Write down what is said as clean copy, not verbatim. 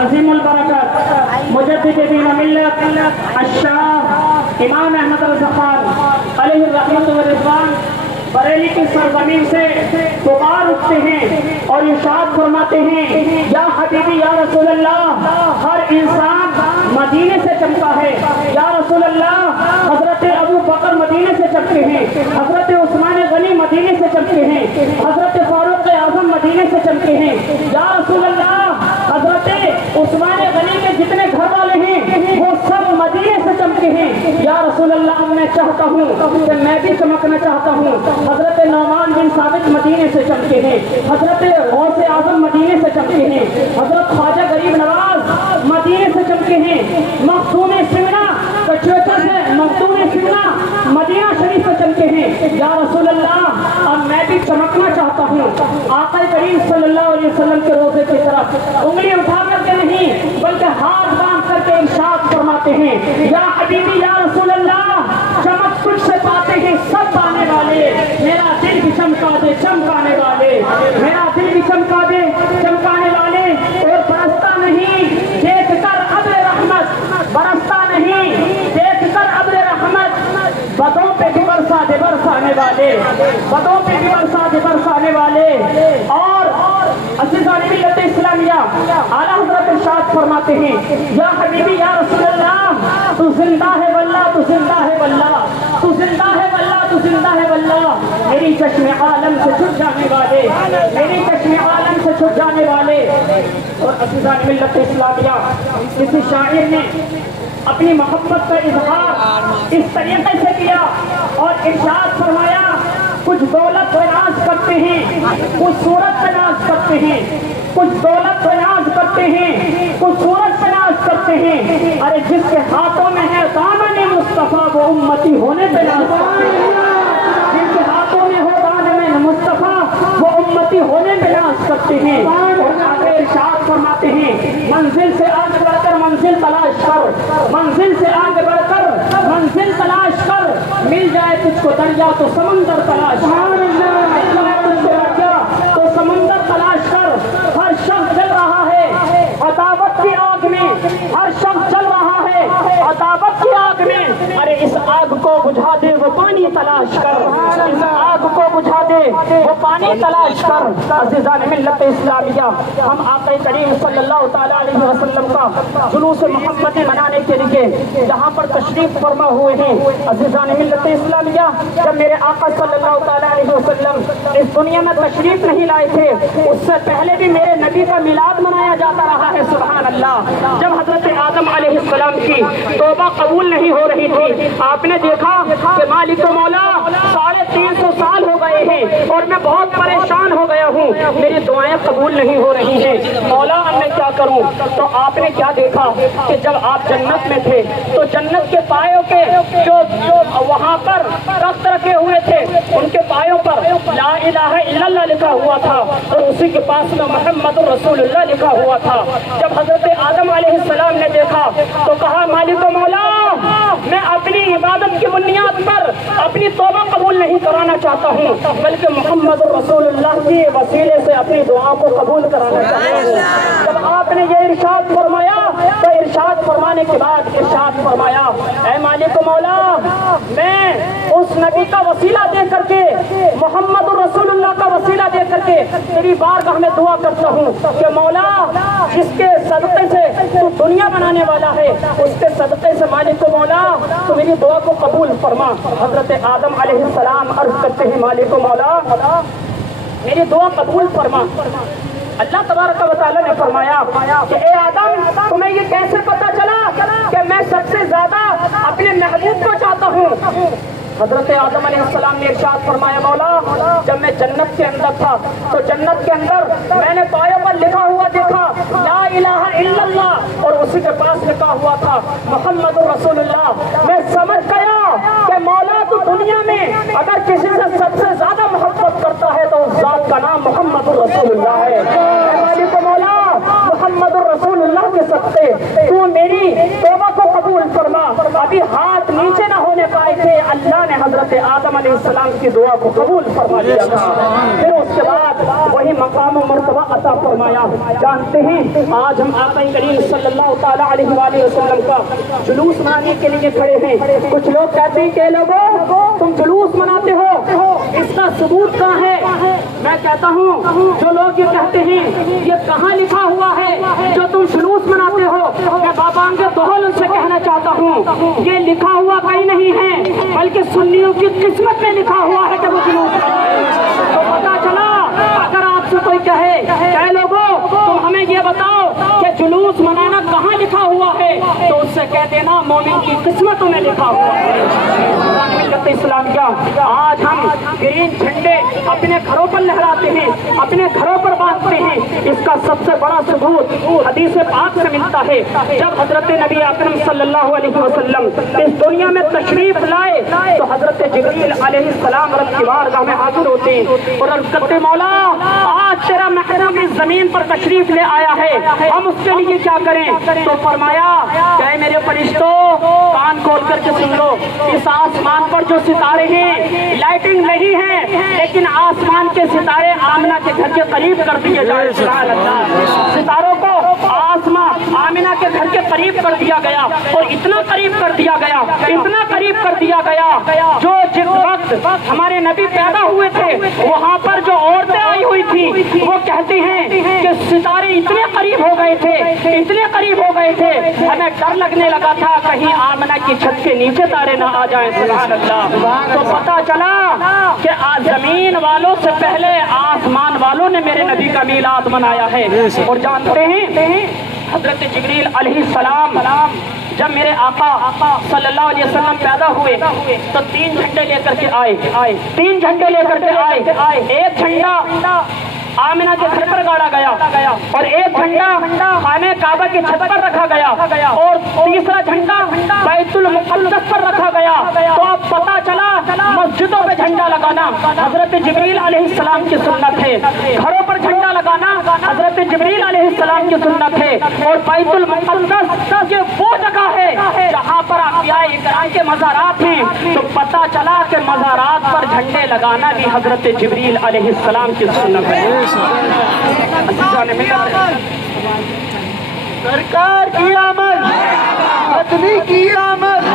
عظیم البرکت مجدد دین و ملت الشاہ امام احمد رضا خان علیہ الرحمۃ والرضوان بریلی کی سرزمین سے پکار اٹھتے ہیں اور ارشاد فرماتے ہیں یا حبیبی یا رسول اللہ، ہر انسان مدینے سے چمکا ہے۔ یا رسول اللہ، حضرت ابو بکر مدینے سے چمکے ہیں، حضرت عثمان غنی مدینے سے چمکے ہیں، حضرت فاروق اعظم مدینے سے چمکے ہیں۔ یا رسول اللہ، حضرت عثمان غنی کے جتنے گھر والے ہیں وہ سب مدینے سے چمکے ہیں۔ یا رسول اللہ، میں چاہتا ہوں کہ میں بھی چمکنا چاہتا ہوں۔ حضرت نعمان بن ثابت مدینے سے چمکے ہیں، حضرت غوث اعظم مدینے سے چمکے ہیں، حضرت خواجہ غریب نواز مدینے سے چمکے ہیں، مختوم سمنا کچوچر سے مختوم سمنا مدینہ شریف سے چمکے ہیں۔ یا رسول اللہ، اب میں بھی چمکنا چاہتا ہوں آقا کریم صلی اللہ علیہ وسلم کے روضے کی طرف، انگلی اٹھا کر کے نہیں بلکہ ہاتھ باندھ کر کے ارشاد فرماتے ہیں یا حبیبی یا رسول اللہ، چمک تجھ سے پاتے ہیں سب پانے والے، میرا دل بھی چمکا دے چمکانے والے، میرا دل بھی چمکا دے چمکانے والے، اور برستا نہیں دیکھ کر ابر رحمت، برستا نہیں دیکھ کر ابر رحمت، بدوں پہ بھی برسا دے برسانے والے، بدوں پہ بھی برسا دے برسانے والے۔ اور عزیزان ملت اسلامیہ، اعلیٰ حضرت ارشاد فرماتے ہیں یا حبیبی یا رسول اللہ، تو زندہ ہے واللہ، تو زندہ ہے واللہ، تو زندہ ہے واللہ، تو زندہ ہے واللہ، میری چشم عالم سے چھٹ جانے والے، میری چشم عالم سے چھٹ جانے والے۔ اور عزیزان ملت اسلامیہ، کسی شاعر نے اپنی محبت کا اظہار اس طریقے سے کیا اور ارشاد فرمایا کچھ دولت پہ ناز کرتے ہیں، کچھ صورت پہ ناز کرتے ہیں، کچھ دولت پہ ناز کرتے ہیں، کچھ صورت پہ ناز کرتے ہیں، ارے جس کے ہاتھوں میں ہے دامن مصطفیٰ وہ امتی ہونے پہ ناز کرتے ہیں، جن کے ہاتھوں میں ہو دامن مصطفیٰ وہ امتی ہونے پہ ناز کرتے ہیں۔ اور آگے ارشاد فرماتے ہیں منزل سے آگے بڑھ کر منزل تلاش کر، منزل سے آگے بڑھ کر منزل تلاش کر، مل جائے تجھ کو دریا تو سمندر تلاش کر، مل جائے تجھ کو دریا تو سمندر تلاش کر۔ ہر شخص جل رہا ہے عداوت کی آگ میں، ہر شخص جل رہا ہے عداوت کی آگ میں، ارے اس آگ کو بجھا دے وہ پانی تلاش کر، اس آگ کو بجھا دے وہ پانی تلاش کر۔ عزیزان ملت اسلامیہ، ہم آقا کریم صلی اللہ تعالیٰ علیہ وسلم کا جلوس محمدی منانے کے لیے جہاں پر تشریف فرما ہوئے ہیں، عزیزان ملت اسلامیہ، جب میرے آقا صلی اللہ تعالیٰ علیہ وسلم اس دنیا میں تشریف نہیں لائے تھے، اس سے پہلے بھی میرے نبی کا میلاد منایا جاتا رہا ہے، سبحان اللہ۔ جب حضرت آدم علیہ السلام کی توبہ قبول نہیں ہو رہی تھی، آپ نے دیکھا کہ مالک و مولا 350 سال ہو گئے ہیں اور میں بہت پریشان ہو گیا ہوں، میری دعائیں قبول نہیں ہو رہی ہیں، مولا اب میں کیا کروں؟ تو آپ نے کیا دیکھا کہ جب آپ جنت میں تھے تو جنت کے پایوں کے جو وہاں پر تخت رکھے ہوئے تھے ان کے پایوں پر لا الہ الا اللہ لکھا ہوا تھا اور اسی کے پاس میں محمد رسول اللہ لکھا ہوا تھا۔ جب حضرت آدم علیہ السلام نے دیکھا تو کہا مالک و مولا، میں اپنی عبادت کی بنیاد پر اپنی توبہ قبول نہیں کرانا چاہتا ہوں بلکہ محمد رسول اللہ کے وسیلے سے اپنی دعا کو قبول کرانا چاہتا ہوں۔ جب آپ نے یہ ارشاد فرمایا تو ارشاد فرمانے کے بعد ارشاد فرمایا اے مالک و مولا، میں اس نبی کا وسیلہ دے کر کے، محمد رسول اللہ کا وسیلہ دے کر کے تیری بارگاہ میں دعا کرتا ہوں کہ مولا، جس کے صدقے سے تو دنیا بنانے والا ہے اس کے صدقے سے مالک و مولا تو میری دعا کو قبول فرما۔ حضرت آدم علیہ السلام عرض کرتے ہیں مالک و مولا میری دعا قبول فرما۔ اللہ تبارک و تعالیٰ نے فرمایا کہ اے آدم، تمہیں یہ کیسے پتا چلا کہ میں سب سے زیادہ اپنے محبوب کو چاہتا ہوں؟ حضرت آدم علیہ السلام نے ارشاد فرمایا مولا، جب میں جنت کے اندر تھا تو جنت کے اندر میں نے پایوں پر لکھا ہوا دیکھا لا الہ الا اللہ اور اسی کے پاس لکھا ہوا تھا محمد رسول اللہ۔ میں سمجھ گیا کہ مولا تو دنیا میں اگر کسی سے سب سے زیادہ محبت کرتا ہے تو اس ذات کا نام محمد رسول اللہ ہے۔ مالک مولا، محمد رسول اللہ کے صدقے تو میری توبہ کو قبول فرما۔ ابھی ہاتھ نیچے نہ ہونے پائے تھے، اللہ نے حضرت آدم علیہ السلام کی دعا کو قبول فرما لیا تھا۔ پھر اس کے بعد وہی مقام و مرتبہ عطا فرمایا۔ جانتے ہیں آج ہم آقا کریم صلی اللہ تعالیٰ علیہ وآلہ وسلم کا جلوس منانے کے لیے کھڑے ہیں۔ کچھ لوگ کہتے ہیں کہ لوگوں تم جلوس مناتے ہو، اس کا ثبوت کہاں ہے؟ میں کہتا ہوں جو لوگ یہ کہتے ہیں یہ کہاں لکھا ہوا ہے جو تم جلوس مناتے ہو؟ میں بابانگ دوہل ان سے کہنا چاہتا ہوں یہ لکھا ہوا کہیں نہیں ہے، بلکہ سنیوں کی قسمت میں لکھا ہوا ہے کہ وہ جلوس منائیں۔ تو پتا چلا اگر آپ سے کوئی کہے لوگوں تم ہمیں یہ بتاؤ کہ جلوس منانا کہاں لکھا ہوا ہے، تو اس سے کہہ دینا مومن کی قسمتوں میں لکھا ہوا ہے۔ ملت اسلامیہ آج ہم گرین جھنڈے اپنے گھروں پر لہراتے ہیں، اپنے گھروں پر باندھتے ہیں۔ اس کا سب سے بڑا ثبوت حدیث پاک سے ملتا ہے۔ جب حضرت نبی اکرم صلی اللہ علیہ وسلم اس دنیا میں تشریف لائے تو حضرت جبریل علیہ السلام رب کی بارگاہ میں حاضر ہوتے ہیں اور عرض کرتے مولا آج تیرا محبوب اس زمین پر تشریف لے آیا ہے، ہم اس کے لیے کیا کریں؟ تو فرمایا کہ میرے فرشتوں کان کھول کر کے سن لو، اس آسمان پر جو ستارے ہیں لائٹنگ نہیں ہے لیکن آسمان کے ستارے آمنہ کے گھر کے قریب کر دیے جائے۔ سبحان اللہ، ستاروں کو آسمان آمنہ کے گھر کے قریب کر دیا گیا اور اتنا قریب کر دیا گیا، اتنا قریب کر دیا گیا جو جس وقت ہمارے نبی پیدا ہوئے تھے وہاں پر جو عورتیں آئی ہوئی تھی وہ کہتی ہیں کہ ستارے اتنے قریب ہو گئے تھے، اتنے قریب ہو گئے تھے ہمیں ڈر لگنے لگا تھا کہیں آمنہ کی چھت کے نیچے تارے نہ آ جائیں۔ سبحان اللہ، تو پتا چلا کہ زمین والوں سے پہلے آسمان والوں نے میرے نبی کا میلاد منایا ہے۔ اور جانتے ہیں حضرت جبریل علیہ السلام جب میرے آقا صلی اللہ علیہ وسلم پیدا ہوئے تو 3 جھنڈے لے کر کے آئے، 3 جھنڈے لے کر کے آئے۔ ایک جھنڈا آمنہ کے گھر پر گاڑا گیا اور ایک جھنڈا خانہ کعبہ کی چھت پر رکھا گیا اور تیسرا جھنڈا بیت المقدس پر رکھا گیا۔ تو اب پتا چلا مسجدوں پہ جھنڈا لگانا حضرت جبریل علیہ السلام کی سنت ہے، گھروں پر جھنڈا لگانا حضرت جبریل علیہ السلام کی سنت ہے، اور بیت المقدس یہ وہ جگہ ہے جہاں پر انبیاء اکرام کے مزارات ہیں۔ تو پتا چلا کہ مزارات پر جھنڈے لگانا بھی حضرت جبریل علیہ السلام کی سنت ہے۔ سرکار کی آمد، مدنی کی آمد،